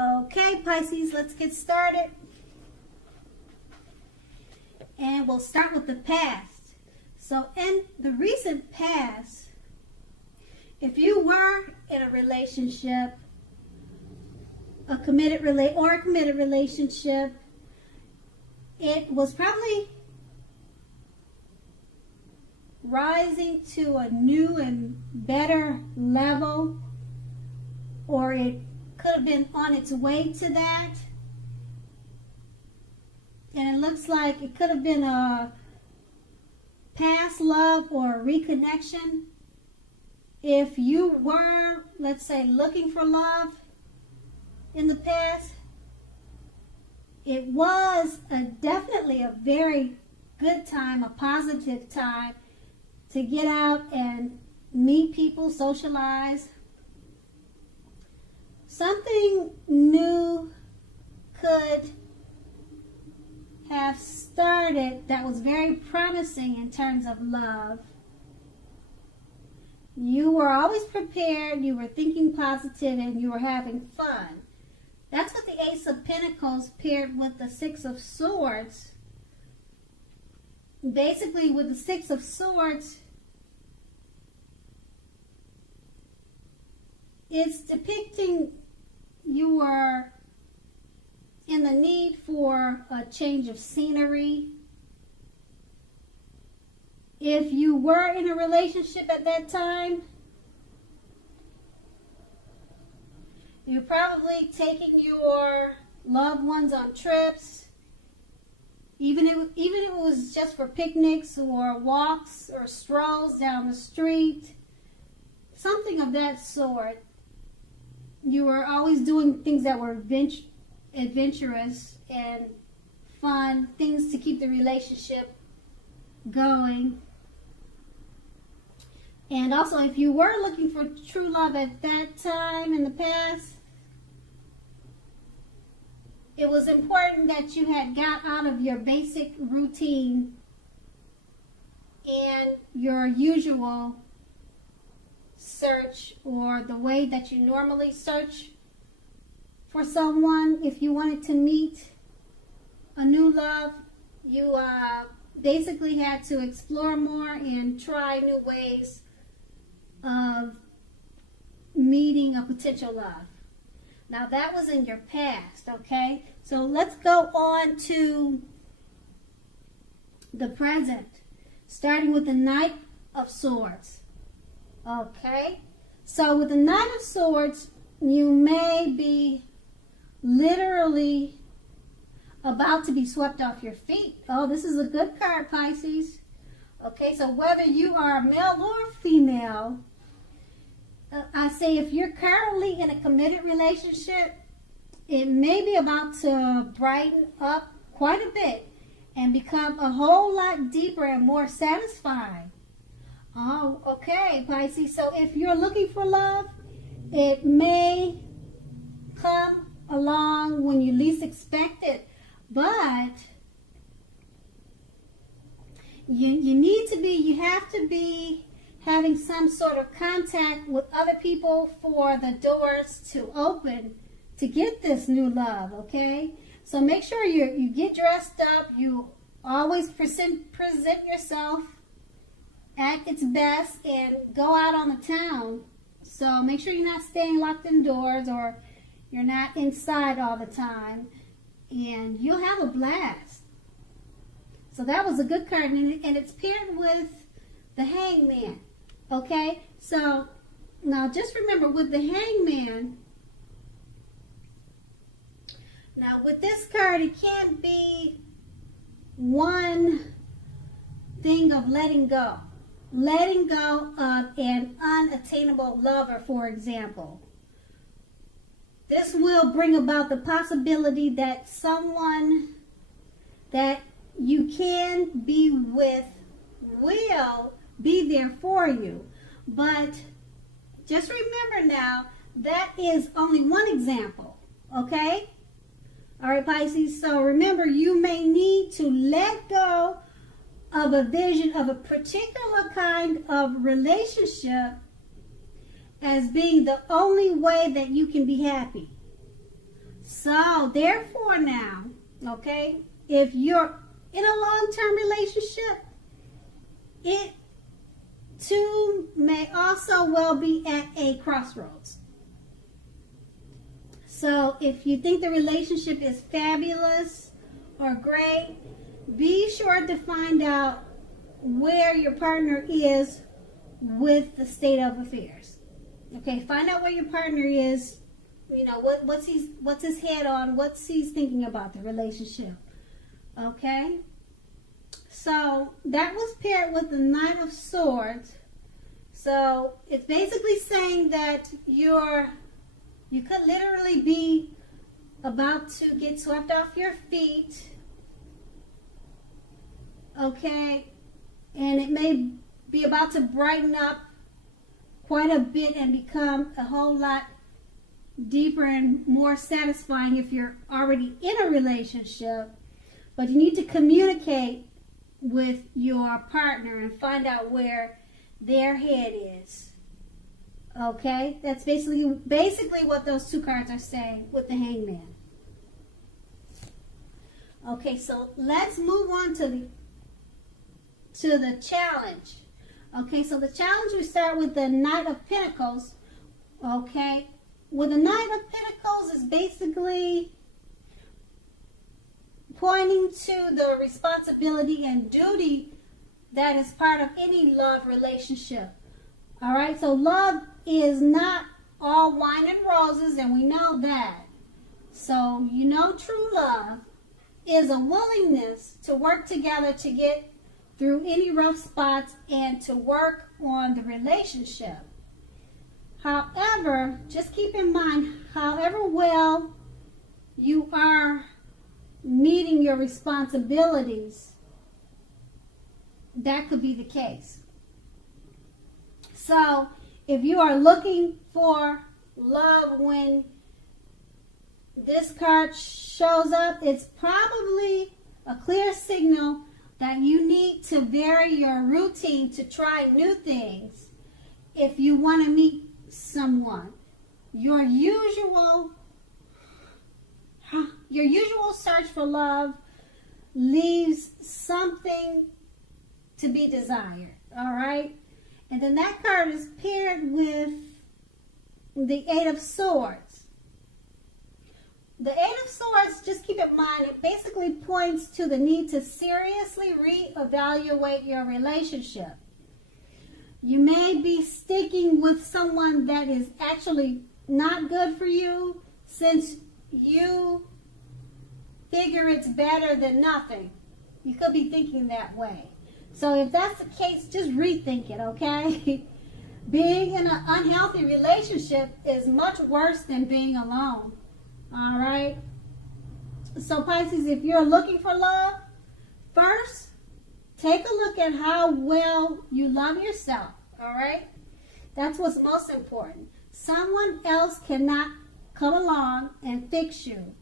Okay, Pisces, let's get started. And we'll start with the past. So in the recent past, if you were in a relationship, a committed relationship, it was probably rising to a new and better level, or it could have been on its way to that. And it looks like it could have been a past love or a reconnection. If you were, let's say, looking for love in the past, it was definitely a very good time, a positive time to get out and meet people, socialize. Something new could have started that was very promising in terms of love. You were always prepared, you were thinking positive, and you were having fun. That's what the Ace of Pentacles paired with the Six of Swords. Basically, with the Six of Swords, it's depicting you were in the need for a change of scenery. If you were in a relationship at that time, you're probably taking your loved ones on trips, even if it was just for picnics or walks or strolls down the street, something of that sort. You were always doing things that were adventurous and fun, things to keep the relationship going. And also, if you were looking for true love at that time in the past, it was important that you had got out of your basic routine and your usual search, or the way that you normally search for someone. If you wanted to meet a new love, you basically had to explore more and try new ways of meeting a potential love. Now that was in your past, okay? So let's go on to the present, starting with the Knight of Swords. Okay, so with the Knight of Swords, you may be literally about to be swept off your feet. Oh, this is a good card, Pisces. Okay, so whether you are male or female, I say if you're currently in a committed relationship, it may be about to brighten up quite a bit and become a whole lot deeper and more satisfying. Oh, okay, Pisces. So if you're looking for love, it may come along when you least expect it. But you have to be having some sort of contact with other people for the doors to open to get this new love, okay? So make sure you get dressed up. You always present yourself at its best and go out on the town. So make sure you're not staying locked indoors, or you're not inside all the time, and you'll have a blast. So that was a good card, and it's paired with the Hangman. Okay, so now just remember with the Hangman, now with this card, it can't be one thing of letting go. Letting go of an unattainable lover, for example. This will bring about the possibility that someone that you can be with will be there for you. But just remember now, that is only one example, okay? All right, Pisces, so remember, you may need to let go of a vision of a particular kind of relationship as being the only way that you can be happy. So, therefore now, okay, if you're in a long-term relationship, it too may also well be at a crossroads. So, if you think the relationship is fabulous or great, be sure to find out where your partner is with the state of affairs. Okay, find out where your partner is. You know, what's his head on, what's he's thinking about the relationship. Okay? So that was paired with the Knight of Swords. So it's basically saying that you could literally be about to get swept off your feet. Okay? And it may be about to brighten up quite a bit and become a whole lot deeper and more satisfying if you're already in a relationship. But you need to communicate with your partner and find out where their head is. Okay? That's basically what those two cards are saying with the Hangman. Okay, so let's move on to the challenge. Okay, so the challenge, we start with the Knight of Pentacles. Okay? With the Knight of Pentacles is basically pointing to the responsibility and duty that is part of any love relationship. All right, so love is not all wine and roses, and we know that. So, you know, true love is a willingness to work together to get through any rough spots and to work on the relationship. However, just keep in mind, however well you are meeting your responsibilities, that could be the case. So, if you are looking for love when this card shows up, it's probably a clear signal that you need to vary your routine to try new things if you want to meet someone. Your usual search for love leaves something to be desired. All right? And then that card is paired with the Eight of Swords. The Eight of Swords, just keep in mind, it basically points to the need to seriously reevaluate your relationship. You may be sticking with someone that is actually not good for you since you figure it's better than nothing. You could be thinking that way. So if that's the case, just rethink it, okay? Being in an unhealthy relationship is much worse than being alone. All right? So Pisces, if you're looking for love, first, take a look at how well you love yourself. All right? That's what's most important. Someone else cannot come along and fix you.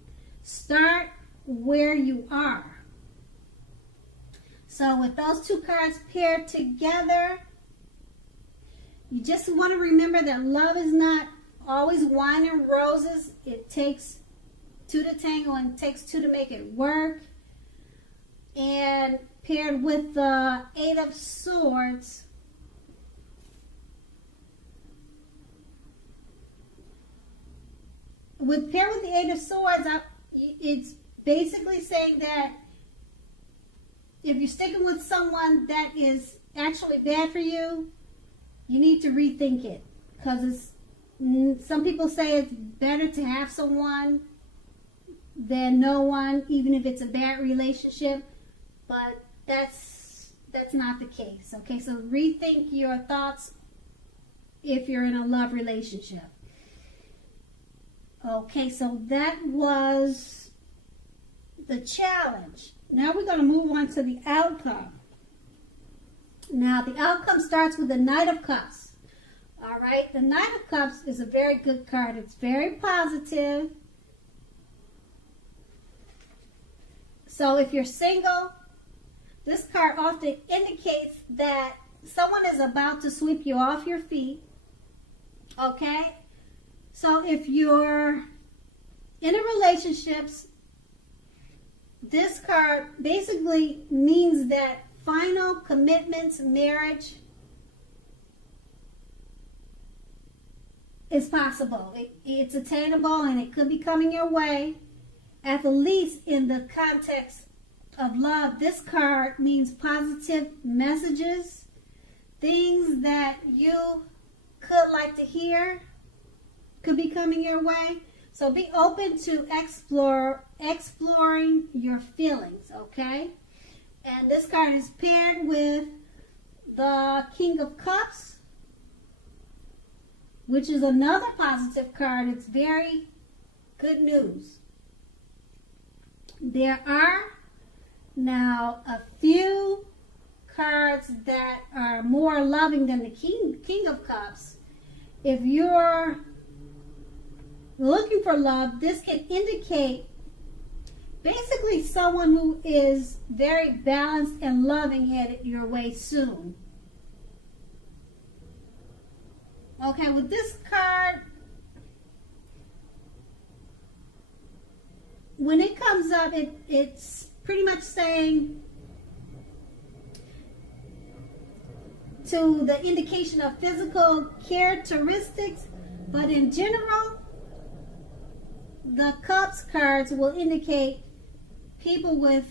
Start where you are. So with those two cards paired together, you just want to remember that love is not always wine and roses. It takes two to tango and it takes two to make it work. And paired with the Eight of Swords, paired with the Eight of Swords, it's basically saying that if you're sticking with someone that is actually bad for you, you need to rethink it. Because some people say it's better to have someone than no one, even if it's a bad relationship. But that's not the case. Okay, so rethink your thoughts if you're in a love relationship. Okay, so that was the challenge. Now we're going to move on to the outcome. Now the outcome starts with the Knight of Cups. All right, the Knight of Cups is a very good card. It's very positive. So if you're single, this card often indicates that someone is about to sweep you off your feet. Okay? So if you're in a relationships, this card basically means that final commitments, marriage is possible. It's attainable, and it could be coming your way. At the least in the context of love, this card means positive messages, things that you could like to hear could be coming your way. So be open to exploring your feelings, okay? And this card is paired with the King of Cups, which is another positive card. It's very good news. There are now a few cards that are more loving than the King of Cups. If you're looking for love, this can indicate basically someone who is very balanced and loving headed your way soon. Okay, with this card, when it comes up, it's pretty much saying to the indication of physical characteristics, but in general, the Cups cards will indicate people with,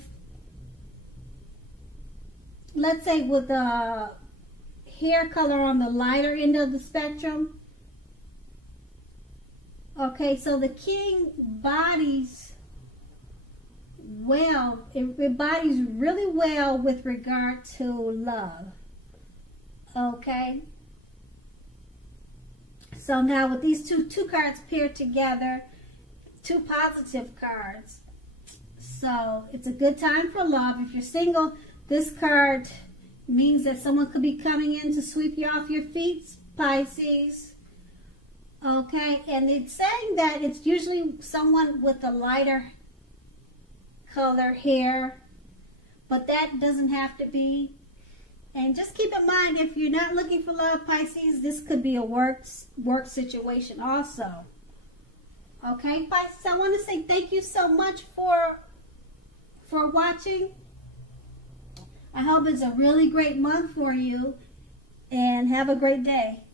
let's say, with a hair color on the lighter end of the spectrum. Okay, so the King bodies well, it bodies really well with regard to love. Okay, so now with these two cards paired together, two positive cards, so it's a good time for love. If you're single, this card means that someone could be coming in to sweep you off your feet, Pisces. Okay, and it's saying that it's usually someone with a lighter color hair, but that doesn't have to be. And just keep in mind, if you're not looking for love, Pisces, this could be a work situation also. Okay, Pisces, I want to say thank you so much for watching. I hope it's a really great month for you, and have a great day.